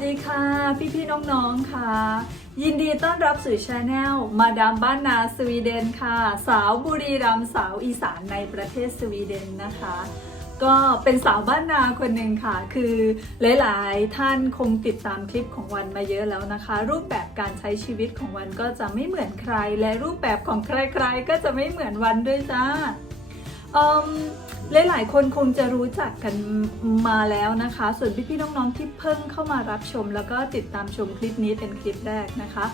วัสดีค่ะ พี่ๆน้องๆค่ะ ยินดีต้อนรับสู่ช anel มาดามบ้านนาสวีเดนค่ะ สาวบุรีรัมย์สาวอีสานในประเทศสวีเดนนะคะ ก็เป็นสาวบ้านนาคนหนึ่งค่ะ คือหลายๆท่านคงติดตามคลิปของวันมาเยอะแล้วนะคะ รูปแบบการใช้ชีวิตของวันก็จะไม่เหมือนใคร และรูปแบบของใครๆ ก็จะไม่เหมือนวันด้วยจ้าอิ่ม หลายๆ คนคงจะรู้จักกันมาแล้วนะคะ ส่วนพี่ๆน้องๆที่เพิ่งเข้ามารับชม แล้วก็ติดตามชมคลิปนี้เป็นคลิปแรกนะคะ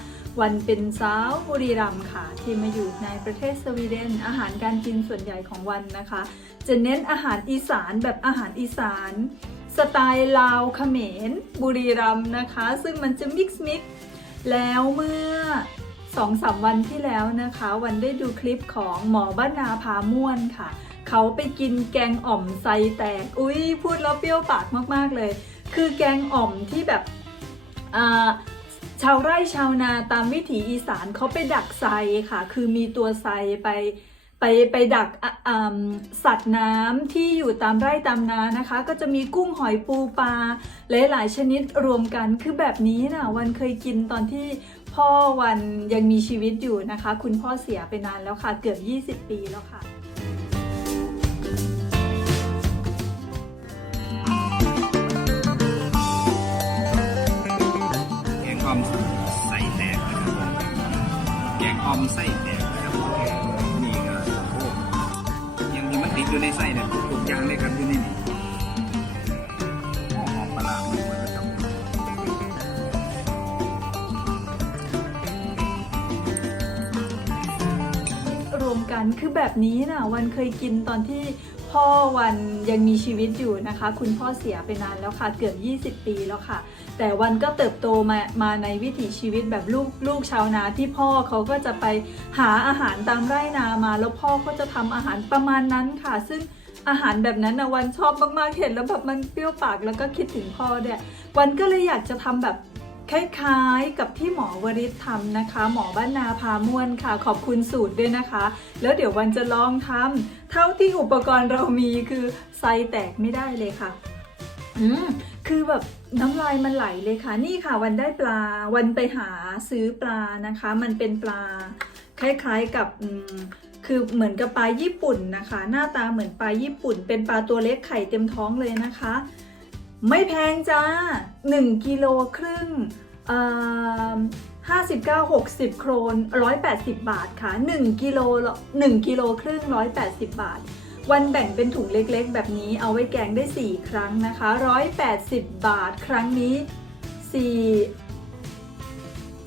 วันเป็นสาวบุรีรัมย์ค่ะ ที่มาอยู่ในประเทศสวีเดน อาหารการกินส่วนใหญ่ของวันนะคะ จะเน้นอาหารอีสานแบบอาหารอีสานสไตล์ลาวเขมร บุรีรัมย์นะคะ ซึ่งมันจะมิกซ์มิกแล้วเมื่อสองสามวันที่แล้วนะคะ วันได้ดูคลิปของหมอบ้านนาพาม่วนค่ะ เขาไปกินแกงอ่อมไซแตก อุ้ยพูดแล้วเปรี้ยวปากมากๆเลย คือแกงอ่อมที่แบบชาวไร่ชาวนาตามวิถีอีสานเขาไปดักไซค่ะ คือมีตัวไซไปไปไปดักสัตว์น้ำที่อยู่ตามไร่ตามนานะคะ ก็จะมีกุ้งหอยปูปลาหลายๆชนิดรวมกันคือแบบนี้นะวันเคยกินตอนที่พ่อวันยังมีชีวิตอยู่นะคะ คุณพ่อเสียไปนานแล้วค่ะ เกือบ 20 ปีแล้วค่ะ อ่อมไส้แตกนะครับนี่ก็โอ้ยังมีมันติดอยู่ในไส้เนี่ยทุกอย่างเลยครับอยู่ในนี่หอมปลาร้ามันมันก็ทำรวมกันคือแบบนี้นะวันเคยกินตอนที่พ่อวันยังมีชีวิตอยู่นะคะ คุณพ่อเสียไปนานแล้วค่ะเกือบ 20 ปีแล้วค่ะ แต่วันก็เติบโตมามาในวิถีชีวิตแบบลูกลูกชาวนาที่พ่อเขาก็จะไปหาอาหารตามไร่นามา แล้วพ่อก็จะทำอาหารประมาณนั้นค่ะ ซึ่งอาหารแบบนั้นนะวันชอบมากๆเห็นแล้วแบบมันเปรี้ยวปากแล้วก็คิดถึงพ่อเนี่ยวันก็เลยอยากจะทำแบบคล้ายๆกับที่หมอวริศทำนะคะ หมอบ้านนาพามวนค่ะ ขอบคุณสูตรด้วยนะคะ แล้วเดี๋ยววันจะลองทำเท่าที่อุปกรณ์เรามีคือไซแตกไม่ได้เลยค่ะ อืม คือแบบน้ำลายมันไหลเลยค่ะ นี่ค่ะวันได้ปลา วันไปหาซื้อปลานะคะ มันเป็นปลาคล้ายๆกับคือเหมือนกับปลาญี่ปุ่นนะคะ หน้าตาเหมือนปลาญี่ปุ่น เป็นปลาตัวเล็กไข่เต็มท้องเลยนะคะ ไม่แพงจ้า 1กิโลครึ่งห้าสิบเก้าหกสิบโครนร้อยแปดสิบบาทค่ะ1กิโล1กิโลครึ่งร้อยแปดสิบบาท วันแบ่งเป็นถุงเล็กๆ แบบนี้เอาไว้แกงได้ 4 ครั้งนะคะ 180 บาทครั้งนี้ 4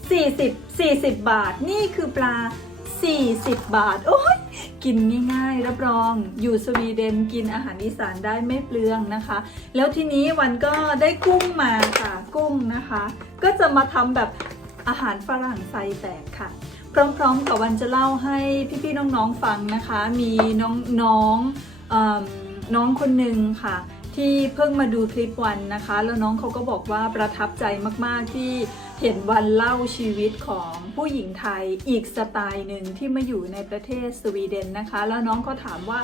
40 40 บาท นี่คือปลา 40 บาท โอ้ยกินง่ายๆ รับรอง อยู่สวีเดนกินอาหารอีสานได้ไม่เปลืองนะคะ แล้วทีนี้วันก็ได้กุ้งมาค่ะ กุ้งนะคะ ก็จะมาทำแบบอาหารฝรั่งไซแตกค่ะ พร้อมๆกับวันจะเล่าให้พี่ๆน้องๆฟังนะคะ มีน้องๆน้องคนหนึ่งค่ะ ที่เพิ่งมาดูคลิปวันนะคะ แล้วน้องเขาก็บอกว่าประทับใจมากๆที่เห็นวันเล่าชีวิตของผู้หญิงไทยอีกสไตล์หนึ่งที่มาอยู่ในประเทศสวีเดนนะคะ แล้วน้องก็ถามว่า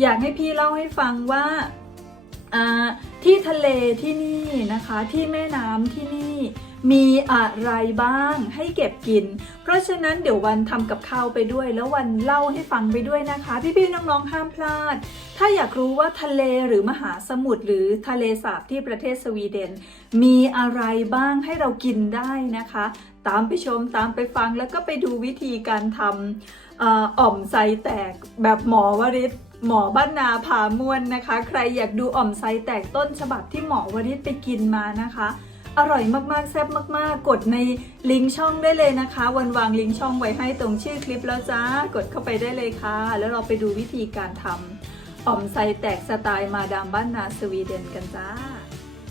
อยากให้พี่เล่าให้ฟังว่าที่ทะเลที่นี่นะคะที่แม่น้ำที่นี่ มีอะไรบ้างให้เก็บกิน เพราะฉะนั้นเดี๋ยววันทำกับข้าวไปด้วย แล้ววันเล่าให้ฟังไปด้วยนะคะ พี่ๆน้องๆห้ามพลาด ถ้าอยากรู้ว่าทะเลหรือมหาสมุทรหรือทะเลสาบที่ประเทศสวีเดน มีอะไรบ้างให้เรากินได้นะคะ ตามไปชมตามไปฟังแล้วก็ไปดูวิธีการทำอ่ออมไซแตกแบบหมอวริศหมอบ้านนาพามวนนะคะ ใครอยากดูอ่อมไซแตกต้นฉบับที่หมอวริศไปกินมานะคะ อร่อยมากๆ แซ่บมากๆ กดในลิงก์ช่องได้เลยนะคะ วันวางลิงก์ช่องไว้ให้ตรงชื่อคลิปแล้วจ้ากดเข้าไปได้เลยค่ะ แล้วเราไปดูวิธีการทำอ่อมไซแตกสไตล์มาดามบ้านนาสวีเดนกันจ้า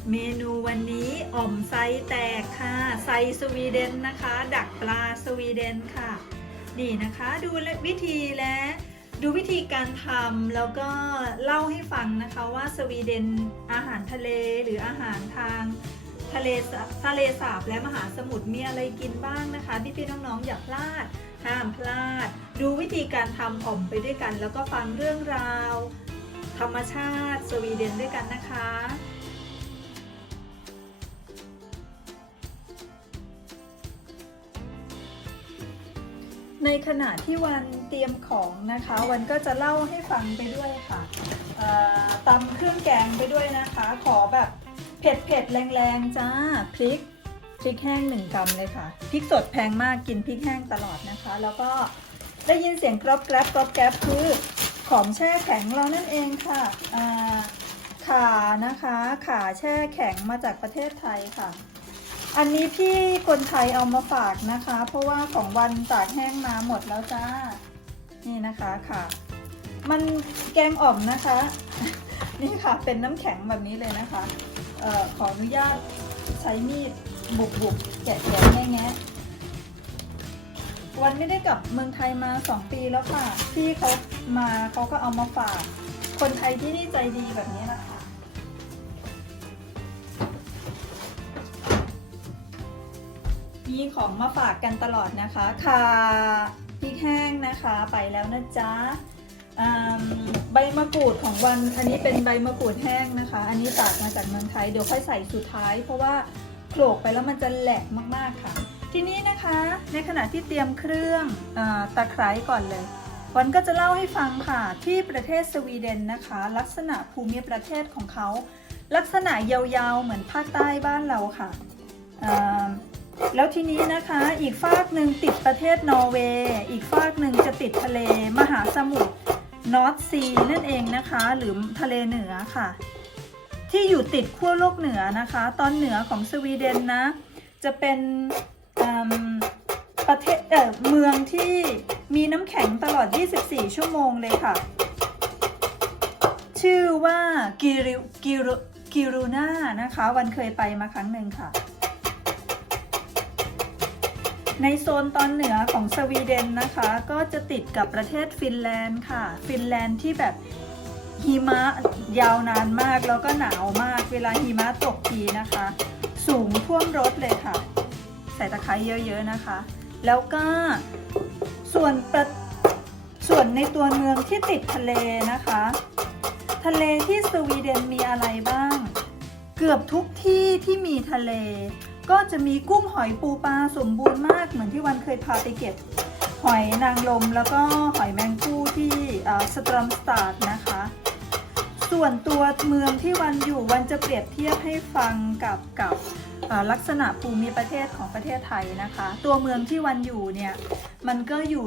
เมนูวันนี้อ่อมไซแตกค่ะไซสวีเดนนะคะ ดักปลาสวีเดนค่ะ นี่นะคะดูวิธีและดูวิธีการทำแล้วก็เล่าให้ฟังนะคะว่าสวีเดนอาหารทะเลหรืออาหารทาง ทะเลทะเลสาบและมหาสมุทรมีอะไรกินบ้างนะคะพี่ๆน้องๆอย่าพลาดห้ามพลาด ดูวิธีการทำอ่อมไปด้วยกัน แล้วก็ฟังเรื่องราว ธรรมชาติสวีเดนด้วยกันนะคะในขณะที่วันเตรียมของนะคะ วันก็จะเล่าให้ฟังไปด้วยค่ะตำเครื่องแกงไปด้วยนะคะ ขอแบบ เผ็ดเผ็ดๆแรงๆจ้าพริกพริกแห้งหนึ่งกำเลยค่ะพริกสดแพงมากกินพริกแห้งตลอดนะคะ แล้วก็ได้ยินเสียงกรอบแกรบกรอบแกรบคือของแช่แข็งเรานั่นเองค่ะอ่าขานะคะขาแช่แข็งมาจากประเทศไทยค่ะ อันนี้พี่คนไทยเอามาฝากนะคะ เพราะว่าของวันตากแห้งมาหมดแล้วจ้า นี่นะคะค่ะ มันแกงอ่อมนะคะ นี่ค่ะเป็นน้ำแข็งแบบนี้เลยนะคะ ออขออนุญาตใช้มีดบุกบุกๆแกะแกะแงะแงะวันไม่ได้กลับเมืองไทยมาสองปีแล้วค่ะพี่เขามาเขาก็เอามาฝาก คนไทยที่นี่ใจดีแบบนี้นะคะ มีของมาฝากกันตลอดนะคะค่ะพริกแห้งนะคะ ไปแล้วนะจ๊ะ ใบมะกรูดของวันอันนี้เป็นใบมะกรูดแห้งนะคะ อันนี้ตากมาจากเมืองไทยเดี๋ยวค่อยใส่สุดท้าย เพราะว่าโขลกไปแล้วมันจะแหลกมากๆค่ะ ทีนี้นะคะในขณะที่เตรียมเครื่องอตะไคร้ก่อนเลยวันก็จะเล่าให้ฟังค่ะที่ประเทศสวีเดนนะคะ ลักษณะภูมิประเทศของเขา ลักษณะยาวๆเหมือนภาคใต้บ้านเราค่ะแล้วทีนี้นะคะอีกฝากหนึ่งติดประเทศนอร์เวย์อีกฝากหนึ่งจะติดทะเลมหาสมุทร นอร์ทซีนั่นเองนะคะ หรือทะเลเหนือค่ะ ที่อยู่ติดขั้วโลกเหนือนะคะ ตอนเหนือของสวีเดนนะ จะเป็นประเทศเออเมืองที่มีน้ำแข็งตลอด 24 ชั่วโมงเลยค่ะ ชื่อว่ากิริกิรุกิรูนานะคะ วันเคยไปมาครั้งหนึ่งค่ะ ในโซนตอนเหนือของสวีเดนนะคะ ก็จะติดกับประเทศฟินแลนด์ค่ะ ฟินแลนด์ที่แบบหิมะยาวนานมากแล้วก็หนาวมาก เวลาหิมะตกทีนะคะ สูงท่วมรถเลยค่ะ ใส่ตะไคร้เยอะๆนะคะ แล้วก็ส่วนประส่วนในตัวเมืองที่ติดทะเลนะคะ ทะเลที่สวีเดนมีอะไรบ้าง เกือบทุกที่ที่มีทะเล ก็จะมีกุ้งหอยปูปลาสมบูรณ์มากเหมือนที่วันเคยพาไปเก็บหอยนางรมแล้วก็หอยแมงผู้ที่สตรอมสตาร์ดนะคะ ส่วนตัวเมืองที่วันอยู่วันจะเปรียบเทียบให้ฟังกับกับลักษณะภูมิประเทศของประเทศไทยนะคะ ตัวเมืองที่วันอยู่เนี่ยมันก็อยู่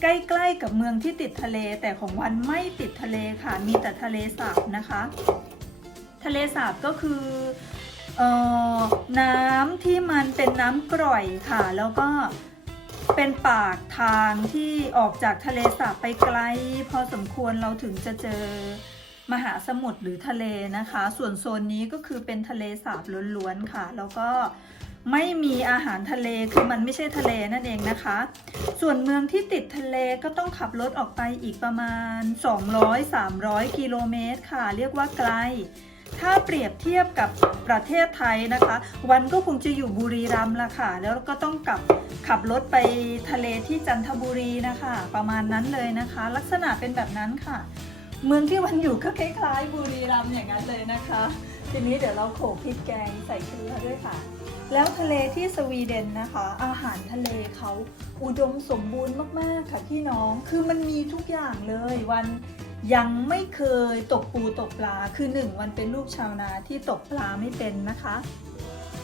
ใกล้ๆกับเมืองที่ติดทะเล แต่ของวันไม่ติดทะเลค่ะมีแต่ทะเลสาบนะคะ ทะเลสาบก็คือ เอ่อน้ำที่มันเป็นน้ำกร่อยค่ะ แล้วก็เป็นปากทางที่ออกจากทะเลสาบไปไกล พอสมควรเราถึงจะเจอมหาสมุทรหรือทะเลนะคะ ส่วนโซนนี้ก็คือเป็นทะเลสาบล้วนๆค่ะ แล้วก็ไม่มีอาหารทะเลคือมันไม่ใช่ทะเลนั่นเองนะคะ ส่วนเมืองที่ติดทะเลก็ต้องขับรถออกไปอีกประมาณ 200-300 กิโลเมตรค่ะ เรียกว่าไกล ถ้าเปรียบเทียบกับประเทศไทยนะคะ วันก็คงจะอยู่บุรีรัมย์ละค่ะ แล้วก็ต้องกลับขับรถไปทะเลที่จันทบุรีนะคะ ประมาณนั้นเลยนะคะ ลักษณะเป็นแบบนั้นค่ะ เมืองที่วันอยู่ก็คล้ายๆบุรีรัมย์อย่างนั้นเลยนะคะ ทีนี้เดี๋ยวเราโขลกพริกแกงใส่เกลือด้วยค่ะแล้วทะเลที่สวีเดนนะคะ อาหารทะเลเขาอุดมสมบูรณ์มาก ๆ ค่ะพี่น้องคือมันมีทุกอย่างเลยวัน ยังไม่เคยตกปูตกปลาคือหนึ่งวันเป็นลูกชาวนาที่ตกปลาไม่เป็นนะคะ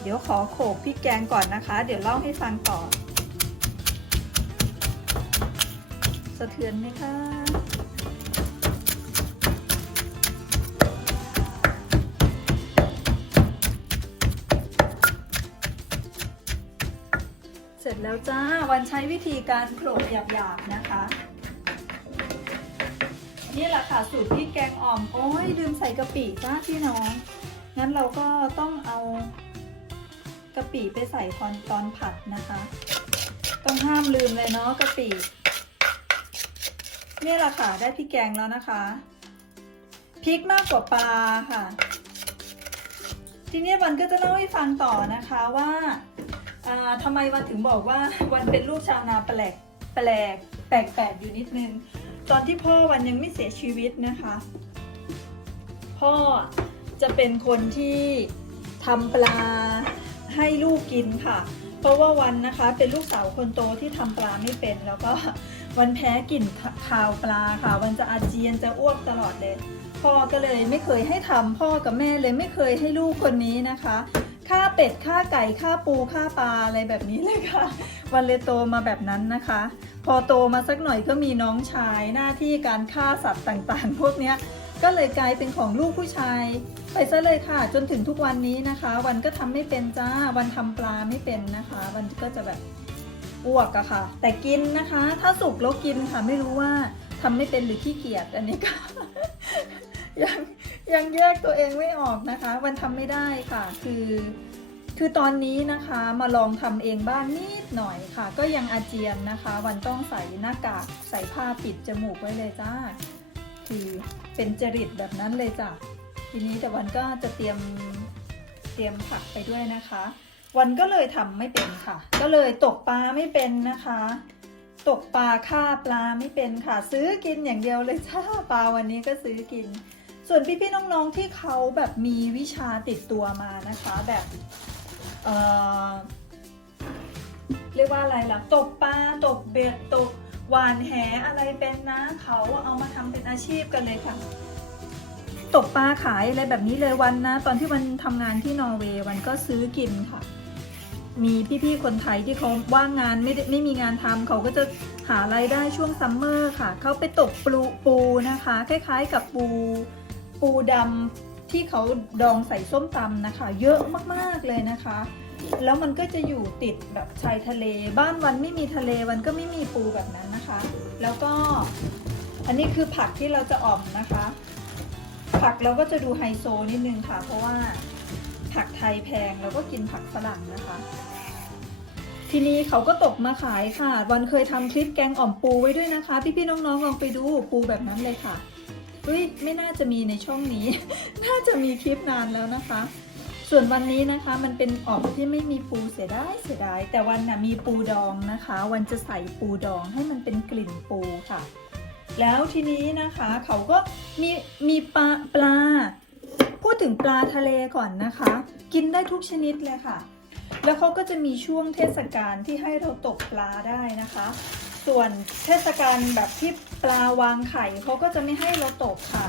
เดี๋ยวขอโขกพริกแกงก่อนนะคะ เดี๋ยวเล่าให้ฟังต่อ สะเทือนไหมคะเสร็จแล้วจ้าวันใช้วิธีการโขลกหยาบๆนะคะ นี่แหละค่ะสูตรพริกแกงอ่อม โอ้ยลืมใส่กะปิจ้าพี่น้อง งั้นเราก็ต้องเอากะปิไปใส่ตอนตอนผัดนะคะ ต้องห้ามลืมเลยเนาะกะปินี่แหละค่ะได้พริกแกงแล้วนะคะพริกมากกว่าปลาค่ะ ทีนี้วันก็จะเล่าให้ฟังต่อนะคะว่าอ่าทำไมวันถึงบอกว่าวันเป็นลูกชาวนาแปลกแปลกแปลกแปลกอยู่นิดนึง ตอนที่พ่อวันยังไม่เสียชีวิตนะคะ พ่อจะเป็นคนที่ทำปลาให้ลูกกินค่ะ เพราะว่าวันนะคะเป็นลูกสาวคนโตที่ทำปลาไม่เป็น แล้วก็วันแพ้กลิ่นคาวปลาค่ะ วันจะอาเจียนจะอ้วกตลอดเลย พ่อก็เลยไม่เคยให้ทำพ่อกับแม่เลยไม่เคยให้ลูกคนนี้นะคะฆ่าเป็ดฆ่าไก่ฆ่าปูฆ่าปลาอะไรแบบนี้เลยค่ะ วันเลยโตมาแบบนั้นนะคะ อโตมาสักหน่อยก็มีน้องชายหน้าที่การฆ่าสัตว์ต่างๆ พวกเนี้ยก็เลยกลายเป็นของลูกผู้ชาย ไปซะเลยค่ะ จนถึงทุกวันนี้นะคะ วันก็ทำไม่เป็นจ้าวันทำปลาไม่เป็นนะคะ วันก็จะแบบอ้วกอะค่ะ แต่กินนะคะ ถ้าสุกแล้วกินค่ะไม่รู้ว่าทำไม่เป็นหรือขี้เกียจอันนี้ก็ยังยังแยกตัวเองไม่ออกนะคะ วันทำไม่ได้ค่ะคือ คือตอนนี้นะคะมาลองทำเองบ้างนิดหน่อยค่ะ ก็ยังอาเจียนนะคะ วันต้องใส่หน้ากากใส่ผ้าปิดจมูกไว้เลยจ้า คือเป็นจริตแบบนั้นเลยจ้ะทีนี้แต่วันก็จะเตรียมเตรียมผักไปด้วยนะคะ วันก็เลยทำไม่เป็นค่ะ ก็เลยตกปลาไม่เป็นนะคะ ตกปลาฆ่าปลาไม่เป็นค่ะ ซื้อกินอย่างเดียวเลยจ้าปลาวันนี้ก็ซื้อกิน ส่วนพี่ๆน้องๆที่เขาแบบมีวิชาติดตัวมานะคะ แบบ เอ่อเรียกว่าอะไรล่ะ ตกปลาตกเบ็ดตกหวานแหอะไรเป็นนะ เขาเอามาทำเป็นอาชีพกันเลยค่ะ ตกปลาขายอะไรแบบนี้เลยวันนะ ตอนที่วันทำงานที่นอร์เวย์วันก็ซื้อกินค่ะ มีพี่ๆคนไทยที่เขาว่างงานไม่ได้ไม่มีงานทำเขาก็จะหารายได้ช่วงซัมเมอร์ค่ะ เขาไปตกปูปูนะคะ คล้ายๆกับปูปูดำ ที่เขาดองใส่ส้มตำนะคะ เยอะมากๆเลยนะคะ แล้วมันก็จะอยู่ติดแบบชายทะเล บ้านวันไม่มีทะเลวันก็ไม่มีปูแบบนั้นนะคะ แล้วก็อันนี้คือผักที่เราจะอ่อมนะคะ ผักเราก็จะดูไฮโซนิดนึงค่ะ เพราะว่าผักไทยแพงเราก็กินผักฝรั่งนะคะ ทีนี้เขาก็ตกมาขายค่ะ วันเคยทำคลิปแกงอ่อมปูไว้ด้วยนะคะ พี่ๆน้องๆลองไปดูปูแบบนั้นเลยค่ะ เฮ้ยไม่น่าจะมีในช่องนี้ น่าจะมีคลิปนานแล้วนะคะ ส่วนวันนี้นะคะมันเป็นออมที่ไม่มีปูเสียดายเสียดายแต่วันน่ะมีปูดองนะคะ วันจะใส่ปูดองให้มันเป็นกลิ่นปูค่ะ แล้วทีนี้นะคะเขาก็มีมีปลาปลา พูดถึงปลาทะเลก่อนนะคะ กินได้ทุกชนิดเลยค่ะ แล้วเขาก็จะมีช่วงเทศกาลที่ให้เราตกปลาได้นะคะ ส่วนเทศกาลแบบที่ปลาวางไข่เขาก็จะไม่ให้เราตกค่ะ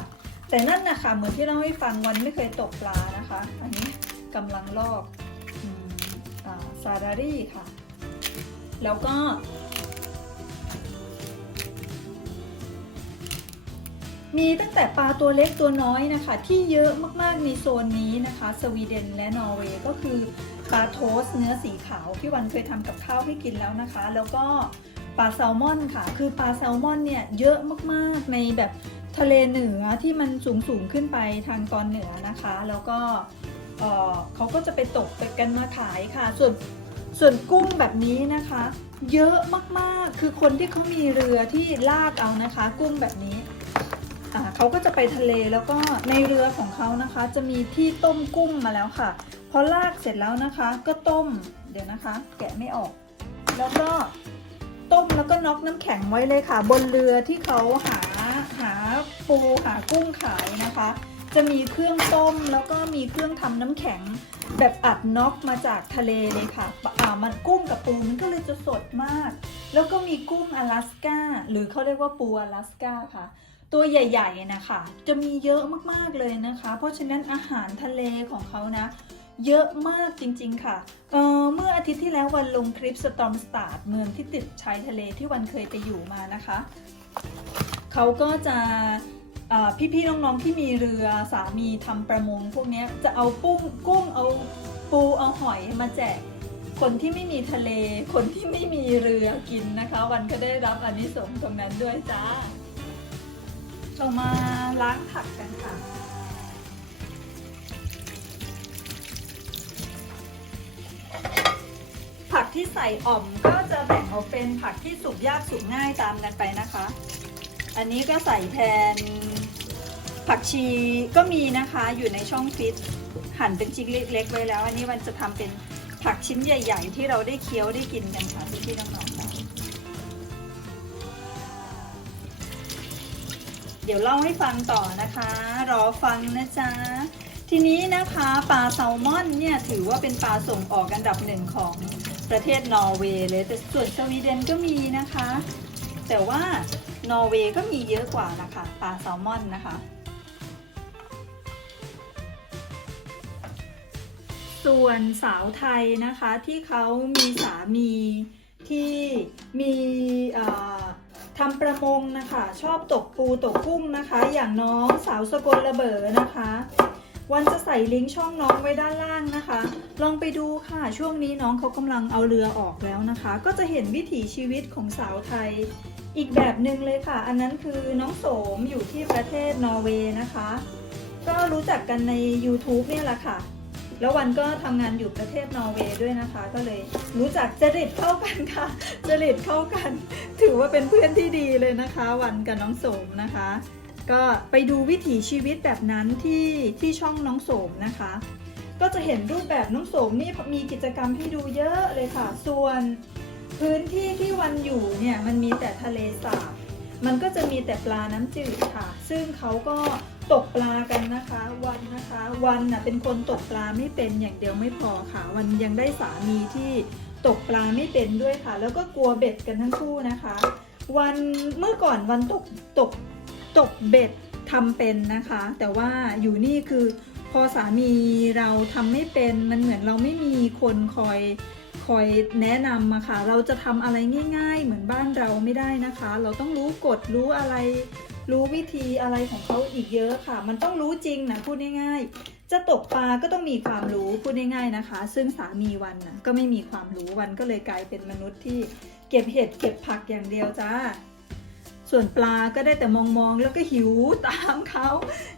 แต่นั่นนะคะเหมือนที่เราให้ฟังวันไม่เคยตกปลานะคะ อันนี้กำลังลอกซาดารี่ค่ะ แล้วก็ มีตั้งแต่ปลาตัวเล็กตัวน้อยนะคะ ที่เยอะมากๆในโซนนี้นะคะ สวีเดนและนอร์เวย์ก็คือปลาโทสเนื้อสีขาวที่วันเคยทำกับข้าวให้กินแล้วนะคะ แล้วก็ ปลาแซลมอนค่ะ คือปลาแซลมอนเนี่ยเยอะมากๆในแบบทะเลเหนือที่มันสูงสูงๆขึ้นไปทางตอนเหนือนะคะ แล้วก็เอ่อเขาก็จะไปตกไปกันมาขายค่ะ ส่วนส่วนกุ้งแบบนี้นะคะ เยอะมากๆ คือคนที่เขามีเรือที่ลากเอานะคะ กุ้งแบบนี้เขาก็จะไปทะเลแล้วก็ในเรือของเขานะคะ จะมีที่ต้มกุ้งมาแล้วค่ะพอลากเสร็จแล้วนะคะ ก็ต้มเดี๋ยวนะคะ แกะไม่ออก แล้วก็ ต้มแล้วก็น็อกน้ำแข็งไว้เลยค่ะ บนเรือที่เขาหาหาปูหากุ้งขายนะคะ จะมีเครื่องต้มแล้วก็มีเครื่องทำน้ำแข็ง แบบอัดน็อกมาจากทะเลเลยค่ะอ่ามันกุ้งกับปูมันก็เลยจะสดมาก แล้วก็มีกุ้งอลาสก้า หรือเขาเรียกว่าปูอลาสก้าค่ะตัวใหญ่ ๆ นะคะ จะมีเยอะมากๆเลยนะคะ เพราะฉะนั้นอาหารทะเลของเขานะ เยอะมากจริงๆค่ะ เเมื่ออาทิตย์ที่แล้ววันลงคลิป Storm Start เมืองที่ติดชายทะเลที่วันเคยไปอยู่มานะคะ เขาก็จะพี่ๆน้องๆที่มีเรือสามีทำประมง พวกนี้จะเอาปุ้งกุ้งเอาปูเอาหอยมาแจก คนที่ไม่มีทะเล คนที่ไม่มีเรือกินนะคะ วันก็ได้รับอานิสงส์ตรงนั้นด้วยจ้าเรามาล้างผักกันค่ะ ที่ใส่อ่อมก็จะแบ่งออกเป็นผักที่สุกยากสุกง่ายตามกันไปนะคะ อันนี้ก็ใส่แทนผักชีก็มีนะคะอยู่ในช่องฟิตหั่นเป็นชิ้นเล็กๆไว้แล้ว อันนี้วันจะทำเป็นผักชิ้นใหญ่ ๆ ที่เราได้เคี้ยวได้กินกันค่ะพี่ๆน้องๆค่ะเดี๋ยวเล่าให้ฟังต่อนะคะ รอฟังนะจ๊ะทีนี้นะคะปลาแซลมอนเนี่ยถือว่าเป็นปลาส่งออกอันดับหนึ่งของ ประเทศนอร์เวย์เลย แต่ส่วนสวีเดนก็มีนะคะ แต่ว่านอร์เวย์ก็มีเยอะกว่านะคะปลาแซลมอนนะคะ ส่วนสาวไทยนะคะที่เขามีสามีที่มีทำประมงนะคะ ชอบตกปูตกกุ้งนะคะ อย่างน้องสาวสกลระเบอนะคะ วันจะใส่ลิงก์ช่องน้องไว้ด้านล่างนะคะ ลองไปดูค่ะ ช่วงนี้น้องเขากำลังเอาเรือออกแล้วนะคะ ก็จะเห็นวิถีชีวิตของสาวไทย อีกแบบหนึ่งเลยค่ะ อันนั้นคือน้องโสมอยู่ที่ประเทศนอร์เวย์นะคะ ก็รู้จักกันใน YouTube เนี่ยแหละค่ะ แล้ววันก็ทำงานอยู่ประเทศนอร์เวย์ด้วยนะคะ ก็เลยรู้จักจริตเข้ากันค่ะ จริตเข้ากัน ถือว่าเป็นเพื่อนที่ดีเลยนะคะ วันกับน้องโสมนะคะ ก็ไปดูวิถีชีวิตแบบนั้นที่ที่ช่องน้องโสมนะคะ ก็จะเห็นรูปแบบน้องโสมนี่มีกิจกรรมให้ดูเยอะเลยค่ะ ส่วนพื้นที่ที่วันอยู่เนี่ยมันมีแต่ทะเลสาบ มันก็จะมีแต่ปลาน้ำจืดค่ะ ซึ่งเขาก็ตกปลากันนะคะวันนะคะ วันน่ะเป็นคนตกปลาไม่เป็นอย่างเดียวไม่พอค่ะ วันยังได้สามีที่ตกปลาไม่เป็นด้วยค่ะ แล้วก็กลัวเบ็ดกันทั้งคู่นะคะ วันเมื่อก่อนวันตกตก ตกเบ็ดทำเป็นนะคะ แต่ว่าอยู่นี่คือพอสามีเราทำไม่เป็นมันเหมือนเราไม่มีคนคอยคอยแนะนำมาค่ะ เราจะทำอะไรง่าย ๆ เหมือนบ้านเราไม่ได้นะคะ เราต้องรู้กฎรู้อะไร รู้วิธีอะไรของเขาอีกเยอะค่ะ มันต้องรู้จริงนะพูดง่ายๆ จะตกปลาก็ต้องมีความรู้พูดง่ายๆนะคะ ซึ่งสามีวันนะก็ไม่มีความรู้วันก็เลยกลายเป็นมนุษย์ที่เก็บเห็ดเก็บผักอย่างเดียวจ้า ส่วนปลาก็ได้แต่มองๆ แล้วก็หิวตามเขา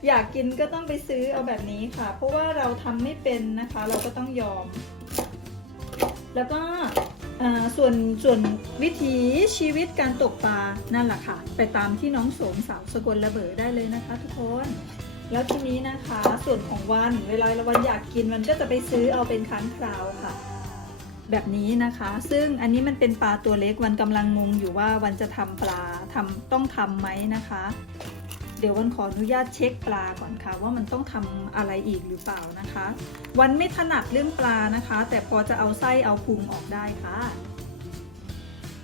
อยากกินก็ต้องไปซื้อเอาแบบนี้ค่ะ เพราะว่าเราทำไม่เป็นนะคะ เราก็ต้องยอม แล้วก็ส่วนส่วนวิถีชีวิตการตกปลานั่นแหละค่ะ ไปตามที่น้องโสมสาวสกลระเบิดได้เลยนะคะทุกคน แล้วทีนี้นะคะส่วนของวันเวลาวันอยากกินมันก็จะไปซื้อเอาเป็นครั้งคราวค่ะ แบบนี้นะคะ ซึ่งอันนี้มันเป็นปลาตัวเล็กวันกำลังงงอยู่ว่าวันจะทำปลาทำต้องทำไหมนะคะ เดี๋ยววันขออนุญาตเช็คปลาก่อนค่ะ ว่ามันต้องทำอะไรอีกหรือเปล่านะคะ วันไม่ถนัดเรื่องปลานะคะ แต่พอจะเอาไส้เอาพุงออกได้ค่ะ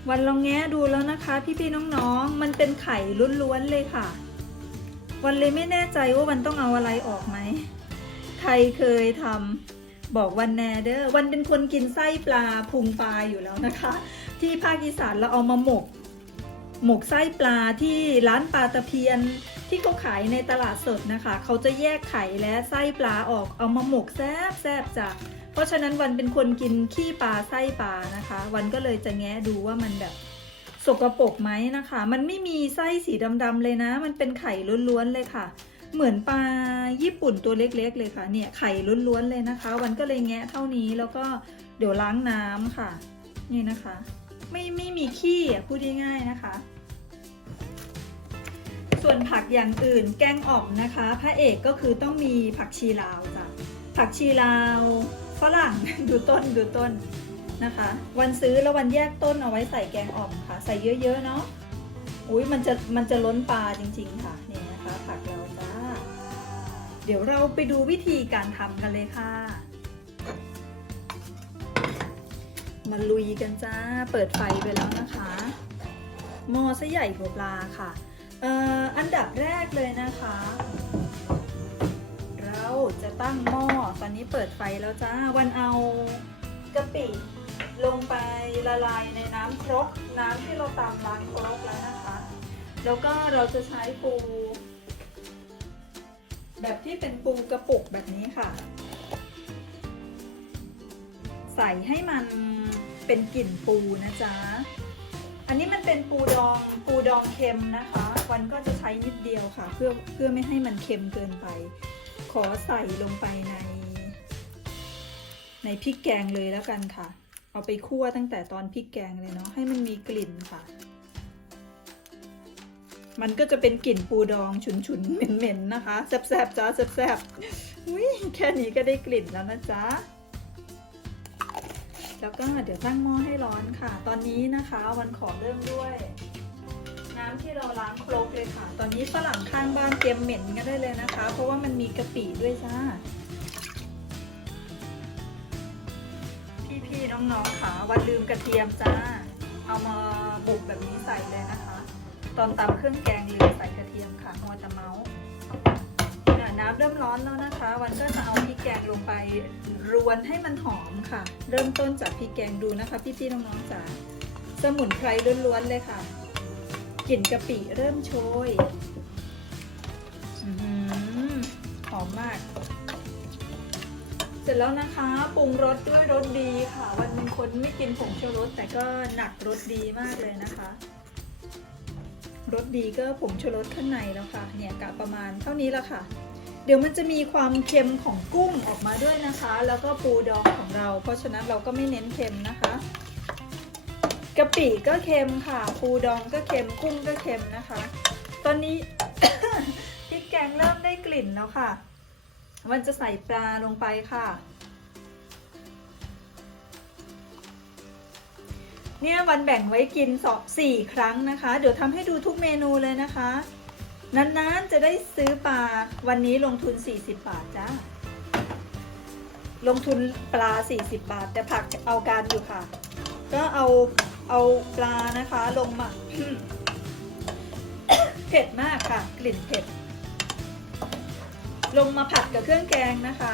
วันลองแงะดูแล้วนะคะพี่ๆน้องๆ มันเป็นไข่ล้วนๆเลยค่ะ วันเลยไม่แน่ใจว่าวันต้องเอาอะไรออกไหมใครเคยทำ บอกวันแนเดอร์วันเป็นคนกินไส้ปลาพุงปลาอยู่แล้วนะคะ ที่ภาคอีสานเราเอามาหมก หมกไส้ปลาที่ร้านปลาตะเพียนที่เขาขายในตลาดสดนะคะ เขาจะแยกไข่และไส้ปลาออกเอามาหมกแซบแซบจ้ะเพราะฉะนั้นวันเป็นคนกินขี้ปลาไส้ปลานะคะ วันก็เลยจะแงะดูว่ามันแบบสกปรกไหมนะคะ มันไม่มีไส้สีดำๆเลยนะ มันเป็นไข่ล้วนๆเลยค่ะ เหมือนปลาญี่ปุ่นตัวเล็ก ๆ เลยค่ะ เนี่ยไข่ล้วนๆเลยนะคะ วันก็เลยแงะเท่านี้แล้วก็เดี๋ยวล้างน้ำค่ะ นี่นะคะ ไม่ไม่มีขี้พูดง่ายๆนะคะ ส่วนผักอย่างอื่นแกงอ่อมนะคะ พระเอกก็คือต้องมีผักชีลาวจ้ะผักชีลาวฝรั่งดูต้นดูต้นนะคะ วันซื้อแล้ววันแยกต้นเอาไว้ใส่แกงอ่อมค่ะ ใส่เยอะๆเนาะอุ้ยมันจะมันจะล้นปลาจริง ๆ ค่ะนี่นะคะผักเรา เดี๋ยวเราไปดูวิธีการทำกันเลยค่ะ มาลุยกันจ้า เปิดไฟไปแล้วนะคะ หม้อซะใหญ่กว่าปลาค่ะเอ่ออันดับแรกเลยนะคะ เราจะตั้งหม้อ ตอนนี้เปิดไฟแล้วจ้า วันเอากะปิลงไปละลายในน้ำครก น้ำที่เราตำล้างครกแล้วนะคะ แล้วก็เราจะใช้ปู แบบที่เป็นปูกระปุกแบบนี้ค่ะ ใส่ให้มันเป็นกลิ่นปูนะจ๊ะ อันนี้มันเป็นปูดองปูดองเค็มนะคะ วันก็จะใช้นิดเดียวค่ะ เพื่อเพื่อไม่ให้มันเค็มเกินไป ขอใส่ลงไปใน ในพริกแกงเลยแล้วกันค่ะ เอาไปคั่วตั้งแต่ตอนพริกแกงเลยเนาะให้มันมีกลิ่นค่ะ มันก็จะเป็นกลิ่นปูดองฉุนๆเหม็นๆนะคะแซ่บๆจ้าแซ่บๆอุ้ยแค่นี้ก็ได้กลิ่นแล้วนะจ๊ะแล้วก็เดี๋ยวตั้งหม้อให้ร้อนค่ะ ตอนนี้นะคะวันขอเริ่มด้วย น้ำที่เราล้างครกเลยค่ะ ตอนนี้ฝรั่งข้างบ้านเตรียมเหม็นกันได้เลยนะคะ เพราะว่ามันมีกะปิด้วยจ้าพี่พี่ๆน้องๆค่ะวันลืมกระเทียมจ้า เอามาบุกแบบนี้ใส่เลยนะคะ ตอนตำเครื่องแกงลืมใส่กระเทียมค่ะมัวแต่เมาส์เนี่ยน้ำเริ่มร้อนแล้วนะคะ วันก็จะเอาพริกแกงลงไปรวนให้มันหอมค่ะ เริ่มต้นจากพริกแกงดูนะคะ พี่ๆน้องๆจ๋าสมุนไพรล้วนๆเลยค่ะกลิ่นกะปิเริ่มโชยหอหอมมาก เสร็จแล้วนะคะปรุงรสด้วยรสดีค่ะ วันหนึ่งคนไม่กินผงชูรสแต่ก็หนักรสดีมากเลยนะคะ รสดีก็ผงชูรสข้างในแล้วค่ะ เนี่ยกะประมาณเท่านี้ล้วค่ะ เดี๋ยวมันจะมีความเค็มของกุ้งออกมาด้วยนะคะ แล้วก็ปูดองของเรา เพราะฉะนั้นเราก็ไม่เน้นเค็มนะคะกะปิก็เค็มค่ะ ปูดองก็เค็มกุ้งก็เค็มนะคะ ตอนนี้พริกแกงเริ่มได้กลิ่นแล้วค่ะ มันจะใส่ปลาลงไปค่ะ เนี่ยวันแบ่งไว้กินสองสี่ครั้งนะคะ เดี๋ยวทำให้ดูทุกเมนูเลยนะคะ นานๆจะได้ซื้อปลา วันนี้ลงทุน 40 บาทจ้า ลงทุนปลา 40 บาท แต่ผักเอาการอยู่ค่ะ ก็เอาเอาปลานะคะลงมาเผ็ดมากค่ะ กลิ่นเผ็ด ลงมาผัดกับเครื่องแกงนะคะ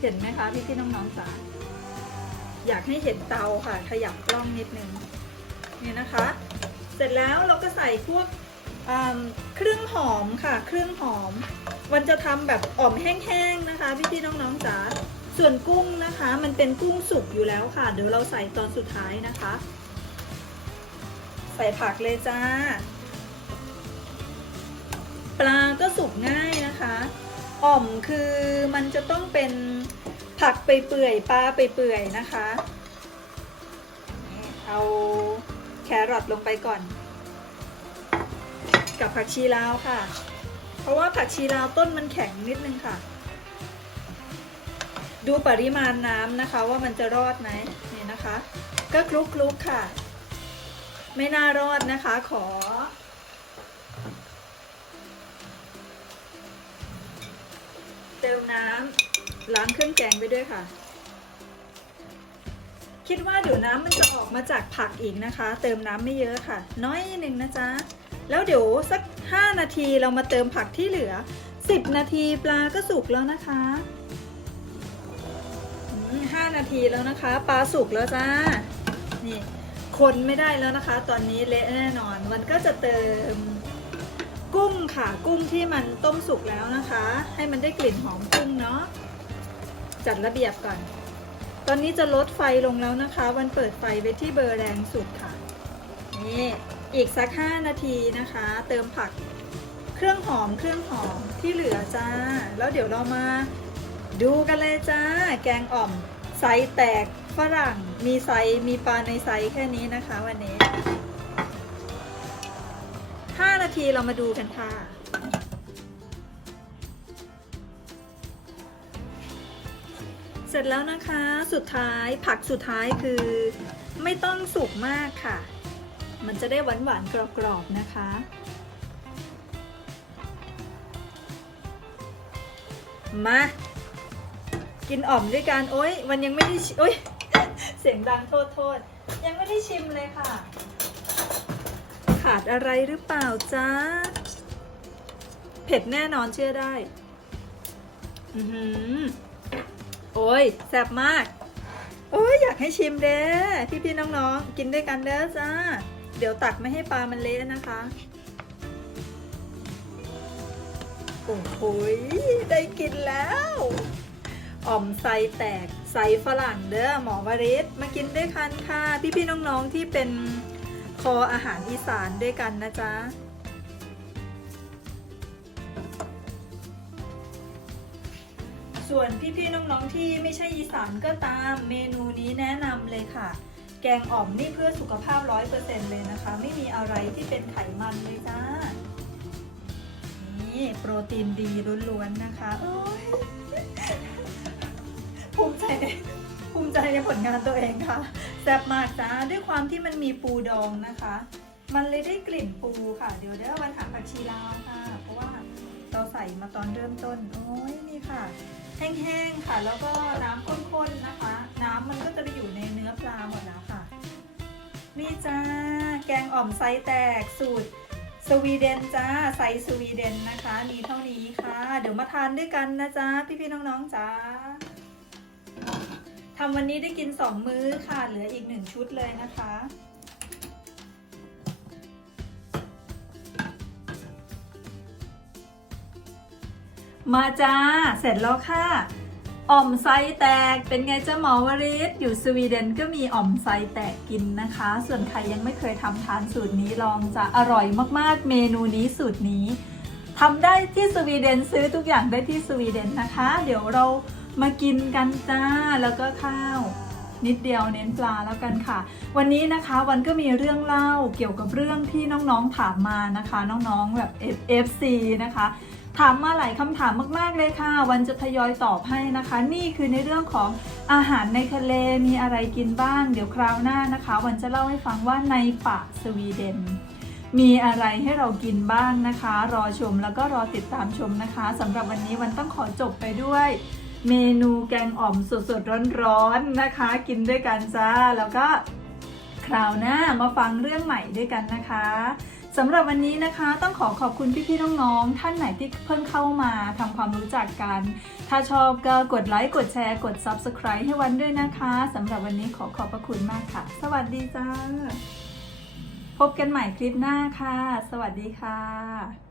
เห็นไหมคะพี่พี่น้องๆจ๋า อยากให้เห็นเตาค่ะ ขยับกล้องนิดนึงเนี่ยนะคะ เสร็จแล้วเราก็ใส่พวกเครื่องหอมค่ะ เครื่องหอมวันจะทำแบบอ่อมแห้งๆนะคะพี่พี่ๆน้องๆจ๋าส่วนกุ้งนะคะ มันเป็นกุ้งสุกอยู่แล้วค่ะ เดี๋ยวเราใส่ตอนสุดท้ายนะคะ ใส่ผักเลยจ้า ปลาก็สุกง่ายนะคะ อ่อมคือมันจะต้องเป็น ผักไปเปื่อยปลาไปเปื่อยนะคะ เอาแครอทลงไปก่อน กับผักชีลาวค่ะ เพราะว่าผักชีลาวต้นมันแข็งนิดนึงค่ะ ดูปริมาณน้ำนะคะว่ามันจะรอดไหมนี่นะคะ ก็คลุกๆค่ะ ไม่น่ารอดนะคะขอเติมน้ำ ล้างเครื่องแกงไปด้วยค่ะ คิดว่าเดี๋ยวน้ำมันจะออกมาจากผักอีกนะคะ เติมน้ำไม่เยอะค่ะ น้อยหนึ่งนะจ๊ะ แล้วเดี๋ยวสัก 5 นาทีเรามาเติมผักที่เหลือ 10 นาทีปลาก็สุกแล้วนะคะ5นาทีแล้วนะคะ ปลาสุกแล้วจ้า นี่คนไม่ได้แล้วนะคะ ตอนนี้เละแน่นอน มันก็จะเติมกุ้งค่ะ กุ้งที่มันต้มสุกแล้วนะคะ ให้มันได้กลิ่นหอมกุ้งเนาะ จัดระเบียบก่อน ตอนนี้จะลดไฟลงแล้วนะคะ วันเปิดไฟไว้ที่เบอร์แรงสุดค่ะ นี่อีกสัก 5 นาทีนะคะ เติมผักเครื่องหอมเครื่องหอมที่เหลือจ้า แล้วเดี๋ยวเรามาดูกันเลยจ้า แกงอ่อมไซส์แตกฝรั่งมีไซส์มีปลาในไซส์แค่นี้นะคะวันนี้ 5 นาทีเรามาดูกันค่ะ เสร็จแล้วนะคะ สุดท้ายผักสุดท้ายคือ ไม่ต้องสุกมากค่ะ มันจะได้หวานหวานกรอบๆนะคะ มา กินอ่อมด้วยกันโอ๊ยวันยังไม่ได้ชิโอ๊ยเสียงดังโทษโทษยังไม่ได้ชิมเลยค่ะ ขาดอะไรหรือเปล่าจ๊ะเผ็ดแน่นอนเชื่อได้ อือหือ โอ้ยแซ่บมาก โอ้ยอยากให้ชิมเด้พี่พี่น้องๆ กินด้วยกันเด้อจ้า เดี๋ยวตักไม่ให้ปลามันเละนะคะ โอ้โหยได้กินแล้วอ่อมไซแตกไซฝรั่งเด้อหมอวริศมากินด้วยกันค่ะ พี่พี่น้องๆที่เป็นคออาหารอีสานด้วยกันนะจ๊ะ ส่วนพี่ๆน้องๆที่ไม่ใช่อีสานก็ตามเมนูนี้แนะนำเลยค่ะ แกงอ่อมนี่เพื่อสุขภาพร้อยเปอร์เซ็นต์เลยนะคะ ไม่มีอะไรที่เป็นไขมันเลยจ้า นี่โปรตีนดีล้วนๆนะคะโอ้ยภูมิใจภูมิใจในผลงานตัวเองค่ะแซ่บมากจ้าด้วยความที่มันมีปูดองนะคะ มันเลยได้กลิ่นปูค่ะ เดี๋ยวเดี๋ยววันหาผักชีลาวค่ะ เพราะว่าเราใส่มาตอนเริ่มต้น โอ้ยนี่ค่ะ แห้งๆค่ะ แล้วก็น้ำข้นๆนะคะ น้ำมันก็จะไปอยู่ในเนื้อปลาหมดแล้วค่ะ นี่จ้า แกงอ่อมไซแตกสูตรสวีเดนจ้าไซส์สวีเดนนะคะ มีเท่านี้ค่ะ เดี๋ยวมาทานด้วยกันนะจ๊ะพี่ๆน้องๆจ้าทำวันนี้ได้กิน 2 มื้อค่ะ เหลืออีก 1 ชุดเลยนะคะ มาจ้า เสร็จแล้วค่ะ อ่อมไซแตกเป็นไงเจ้าหมอวริศอยู่สวีเดนก็มีอ่อมไซแตกกินนะคะ ส่วนใครยังไม่เคยทำทานสูตรนี้ลองจะอร่อยมากๆ เมนูนี้สูตรนี้ทำได้ที่สวีเดนซื้อทุกอย่างได้ที่สวีเดนนะคะ เดี๋ยวเรามากินกันจ้าแล้วก็ข้าว นิดเดียวเน้นปลาแล้วกันค่ะ วันนี้นะคะวันก็มีเรื่องเล่าเกี่ยวกับเรื่องที่น้องๆถามมานะคะ น้องๆแบบ FC นะคะ ถามมาหลายคำถามมาก ๆ เลยค่ะ วันจะทยอยตอบให้นะคะ นี่คือในเรื่องของอาหารในทะเลมีอะไรกินบ้าง เดี๋ยวคราวหน้านะคะ วันจะเล่าให้ฟังว่าในป่าสวีเดน มีอะไรให้เรากินบ้างนะคะ รอชมแล้วก็รอติดตามชมนะคะสำหรับวันนี้วันต้องขอจบไปด้วย เมนูแกงอ่อมสดๆร้อนๆนะคะ กินด้วยกันจ้าแล้วก็คราวหน้ามาฟังเรื่องใหม่ด้วยกันนะคะ สำหรับวันนี้นะคะต้องขอขอบคุณพี่ๆน้องๆท่านไหนที่เพิ่งเข้ามาทำความรู้จักกัน ถ้าชอบก็กดไลค์กดแชร์กด Subscribe ให้วันด้วยนะคะสำหรับวันนี้ขอขอบพระคุณมากค่ะ สวัสดีจ้า พบกันใหม่คลิปหน้าค่ะ สวัสดีค่ะ